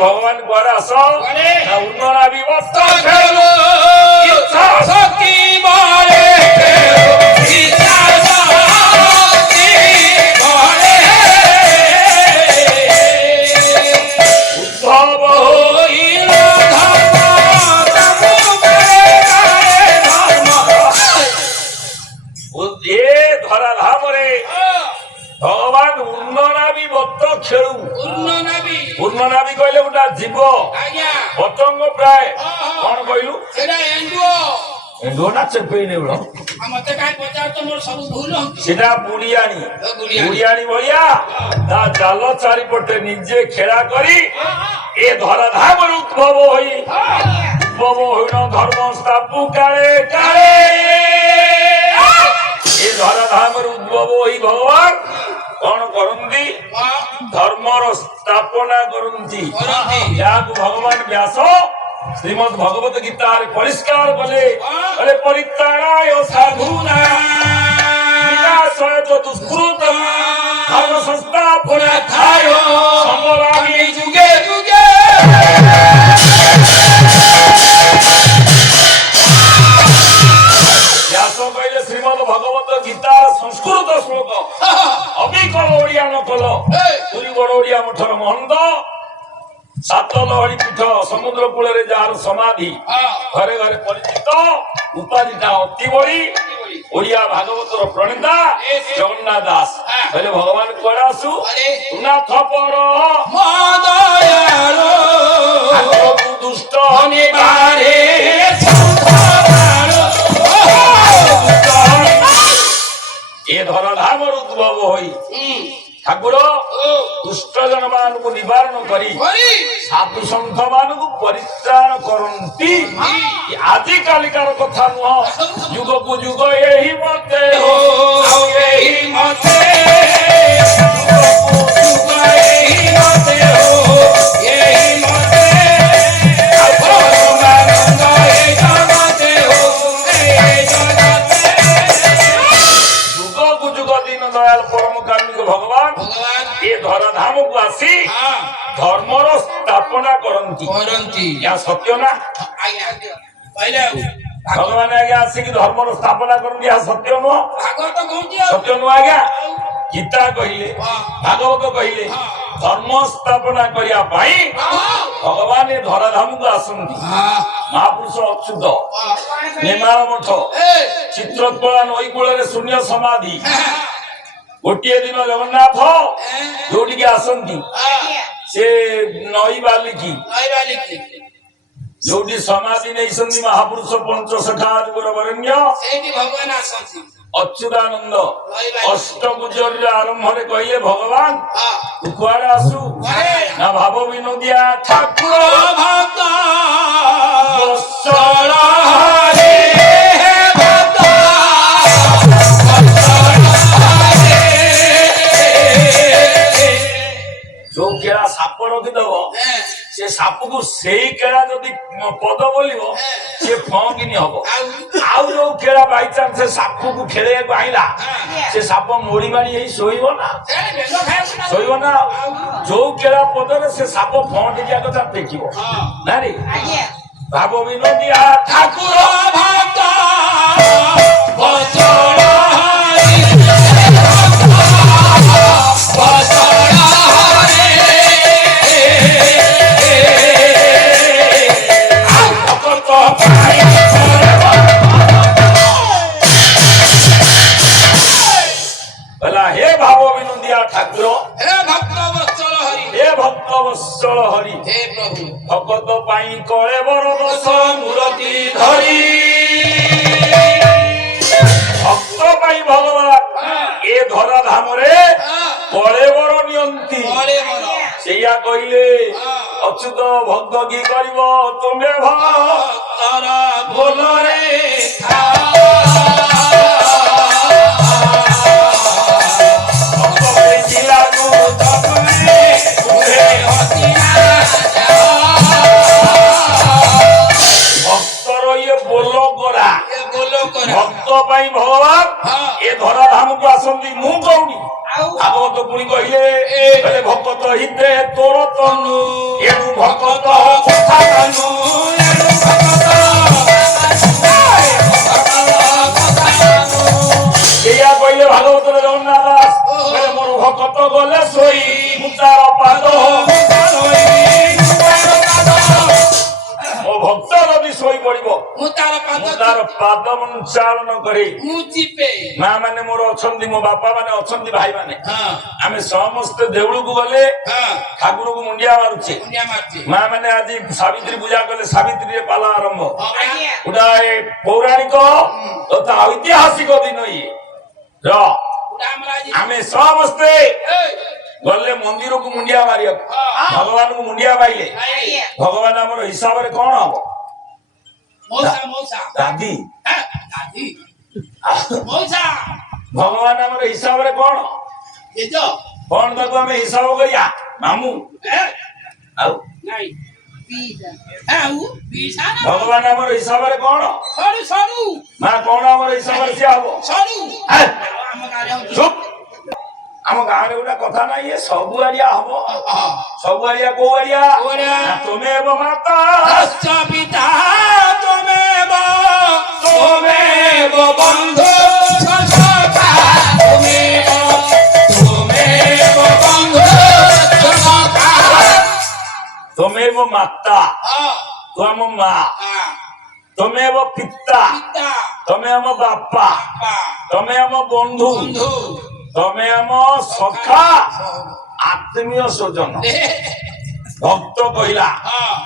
ভগবান কুয়ারে আস উন্নরা বিভক্ত ইচ্ছা শক্তি বলে ইচ্ছা শক্তি বলে উদ্ধব হইল ধর্ম এ ধরা ধামরে ভগবান উন্ননাবি বত্ত খেলু উন্ননাবি কইলে ওটা জীব পতঙ্গ প্রায় কোন কইলু সেটা এন্ডুও এন্ডুও না চেপেই নেবল মতে কাই পচার তো মোর সব ভুল সেটা বুড়িয়ানি বুড়িয়ানি বলিয়া তা জাল চারিপটে নিজে খেলা করি এ ধরা ধামর উদ্ভব হই উদ্ভব হইন ধর্ম স্থাপু কালে কালে এ ধরা ধামর উদ্ভব হই ভগবান কোন করন্তি ধর্মর স্থাপনা করন্তি যাহাକୁ ভগবান ব্যাস শ্রীমদ ভগবত গীতার পরিষ্কার বলে বলে পরিত্রাণায় সাধূনাং বিনাশায় চ দুষ্কৃতং ধর্ম সংস্থাপনার্থায় সম্ভবামি যুগে যুগে ব্যাস কইলে শ্রীমদ ভগবত গীতার সংস্কৃত শ্লোক অবিকল ওড়িয়া নকল পুরী বড় ওড়িয়া মঠর মহন্ত সাত লহড়ি পীঠ সমুদ্র কূଳରେ যাହାର ସମାଧି ଘରେ ଘରେ ପରିଚିତ ଉପାଧିଟା ଅତି ବଳି ଓଡିଆ ଭାଗବତର ପ୍ରଣେତା ଜଗନ୍ନାଥ ଦାସ କହିଲେ ଭଗବାନ କୁଆଡେ ଆସୁ ନାଥ ପର ଦୁଷ୍ଟ ନିବାରେ ଏ ଧର ଧାମର ଉଦ୍ଭବ ହୋଇ ଠାକୁର ଦୁଷ୍ଟ ଜନ ମାନଙ୍କୁ ନିବାରଣ କରି ସାଧୁ ସନ୍ଥ ମାନଙ୍କୁ ପରିତ୍ରାଣ କରନ୍ତି ଆଜି କାଲିକାର କଥା ନୁହଁ ଯୁଗକୁ ଯୁଗ ଏହି ମତେ ଏହି ମତେ ଯୁଗକୁ ଯୁଗ ଏହି ମତେ ଏହି ମତେ ଯୁଗକୁ ଯୁଗ ଦିନ ଦୟାଲ ପରମ କାରୁଣିକ ଭଗବାନ ଏ ଧରା ଧାମକୁ ଆସି ଧର୍ମର ସ୍ଥାପନା କରନ୍ତି ଏହା ସତ୍ୟ ନା ଭଗବାନ ଆଜ୍ଞା ଆସିକି ଧର୍ମର ସ୍ଥାପନା କରନ୍ତି ଏହା ସତ୍ୟ ନୁହଁ ସତ୍ୟ ନୁହଁ ଆଜ୍ଞା ଗୀତା କହିଲେ ଭାଗବତ କହିଲେ ଧର୍ମ ସ୍ଥାପନା କରିବା ପାଇଁ ଭଗବାନ ଏ ଧରା ଧାମକୁ ଆସନ୍ତି ମହାପୁରୁଷ ଅଚ୍ୟୁତ ନେମାଳ ମଠ ଚିତ୍ରୋତ୍ପଳା ନଈ କୂଳରେ ଶୂନ୍ୟ ସମାଧି ଗୋଟିଏ ଦିନ ଜଗନ୍ନାଥ ଯୋଉଠିକି ଆସନ୍ତି ସେ ନଈ ବାଲିକି ଯୋଉଠି ସମାଧି ନେଇଛନ୍ତି ମହାପୁରୁଷ ପଞ୍ଚସଖା ବରଣ୍ୟ ଅଚ୍ୟୁତାନନ୍ଦ ଅଷ୍ଟଗୁଜରରେ ଆରମ୍ଭରେ କହିଲେ ଭଗବାନ ତୁ କୁଆଡେ ଆସୁ ନା ଭାବ ବିନୋଦିଆ ଠାକୁର ଭକ୍ତ ଯୋଉ କେଳା ସାପ ରଖିଦବ ସେ ସାପକୁ ସେଇ କେଳା ଯଦି ପଦ ବୋଲିବ ସେ ଫଙ୍ଗିନି ହବ ଆଉ ଯୋଉ କେଳା ବାଇଚାନ୍ସ ସେ ସାପକୁ ଖେଳିବାକୁ ଆଇଲା ସେ ସାପ ମୋଡି ମାଡି ହେଇ ଶୋଇବ ନା ଯୋଉ କେଳା ପଦରେ ସେ ସାପ ଫଙ୍ଗିଯିବା କଥା ଦେଖିବ ନା ରେ ଭାବ ବିନୋଦିଆ ଠାକୁର ଭକ୍ତ हे भाव विनोदिया ठाकुर हे भक्त वत्सल हरि हे प्रभु भगत पाई कळे बर दश मूर्ति धरी भक्त पाई भगवान ए धरा धामरे कळे बर नियंती ସେଇଆ କହିଲେ ଅଚ୍ୟୁତ ଭକ୍ତ କି କରିବ ତୁମେ ଭକ୍ତର ବୋଲରେ ଭକ୍ତର ଇଏ ବୋଲ କରା ଭକ୍ତ ପାଇଁ ଭଗବାନ ଏ ଧରା ଧାମକୁ ଆସନ୍ତି ମୁଁ କହୁନି ଭାଗବତ ପୁଣି କହିଲେ ଭକ୍ତ ହିତେ ତୋର ତନୁ ଏଣୁ ଭଗତ କଥା ମାନୁ ଏଇଆ କହିଲେ ଭାଗବତରେ ଜଗନ୍ନାଥ ଦାସ କହିଲେ ମୋର ଭଗତ ଗଲେ ଶୋଇ ମୁଁ ତାର ପାଦ ମୋ ଭକ୍ତ ଯଦି ଶୋଇ ପଡିବ ମୁଁ ତାର ମୁଁ ତାର ପାଦ ଉଚ୍ଚାରଣ କରି ମୁଁ ଯିବେ ମା ମାନେ ମୋର ଅଛନ୍ତି ମୋ ବାପା ମାନେ ଅଛନ୍ତି ଭାଇ ମାନେ ହଁ ଆମେ ସମସ୍ତେ ଦେଉଳକୁ ଗଲେ ହଁ ଠାକୁରକୁ ମୁଣ୍ଡିଆ ମାରୁଛେ ମୁଣ୍ଡିଆ ମାରୁଛି ମା ମାନେ ଆଜି ସାବିତ୍ରୀ ପୂଜା କଲେ ସାବିତ୍ରୀରେ ପାଲା ଆରମ୍ଭ ଆଜ୍ଞା ଗୋଟାଏ ପୌରାଣିକ ତଥା ଐତିହାସିକ ଦିନ ଇଏ ର ଆମର ଆଜି ଆମେ ସମସ୍ତେ ଏଇ, ଗଲେ ମନ୍ଦିରକୁ ମୁଣ୍ଡିଆ ମାରିବାକୁ ହଁ। ଭଗବାନଙ୍କୁ ମୁଣ୍ଡିଆ ମାଇଲେ ଆଜ୍ଞା ଭଗବାନ ଆମର ହିସାବରେ କଣ ହବ ମଉସା ମଉସା ଦାଦି ହଁ, ଦାଦି ମଉସା ଭଗବାନ ଆମର ହିସାବରେ କଣ ଜେଜ କଣ ତାକୁ ଆମେ ହିସାବ କରିବା ମାମୁଁ ଏ, ଆଉ ନାଇଁ ପିସା ଆଉ ପିସା ନା ଭଗବାନ ଆମର ହିସାବରେ କଣ ସରୁ ସରୁ ମା କଣ ଆମର ହିସାବରେ ସିଏ ହବ ସରୁ ହେ? ଆମ ଗାଁରେ ହଉଛି ଚୁପ୍ ଆମ ଗାଁରେ ଗୋଟେ କଥା ନାହିଁ ଇଏ ସବୁଆଡିଆ ହବ ସବୁଆଡିଆ କୋଉ ଆଡିଆ କୋଉ ଆଡିଆ? ନା ତୁମେ ହେବ ମାତା ତସ୍ୟ ପିତା ତ୍ୱମେବ ତ୍ୱମେବ ବନ୍ଧୁ ସଖା ତ୍ୱମେବ ବନ୍ଧୁ ସଖା ତୁମେ ହେବ ମାତା ତୁ ଆମ ମା ତୁମେ ହେବ ପିତା ପିତା ତମେ ଆମ ବାପା ବାପା ତମେ ଆମ ବନ୍ଧୁ ବନ୍ଧୁ ତମେ ଆମ ସଖା ଆତ୍ମୀୟ ସ୍ୱଜନ ଭକ୍ତ କହିଲା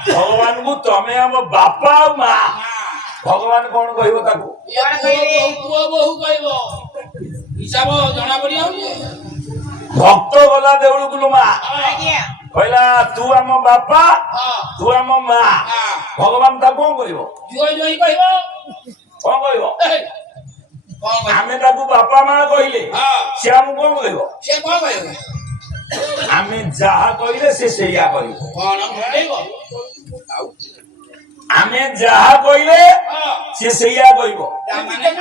ଭଗବାନଙ୍କୁ ତମେ ଆମ ବାପା ଆଉ ମା ଭଗବାନ କଣ କହିବ ତାକୁ ପୁଅ ବୋହୁ କହିବ ହିସାବ ଜଣା ପଡିଯାଉଛି ଭକ୍ତ ଗଲା ଦେଉଳକୁ ଲୋ ମା କହିଲା ତୁ ଆମ ବାପା ତୁ ଆମ ମା ଭଗବାନ ତାକୁ କଣ କରିବ ଜୋଇ ଜୋଇ କହିବ କଣ କହିବ କଣ କହିବ ଆମେ ତାକୁ ବାପା ମା କହିଲେ ସେ ଆମକୁ କଣ କହିବ ସେ କଣ କହିବ ଆମେ ଯାହା କହିଲେ ସେ ସେଇଆ କରିବ କଣ କହିବ ଆମେ ଯାହା କହିଲେ ସେ ସେଇଆ କହିବ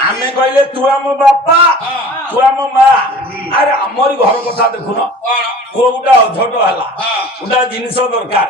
ଆମେ କହିଲେ ତୁ ଆମ ବାପା ତୁ ଆମ ମା ଆରେ ଆମରି ଘର କଥା ଦେଖୁନ କଣ ପୁଅ ଗୋଟା ଝୋଟ ହେଲା ଗୋଟା ଜିନିଷ ଦରକାର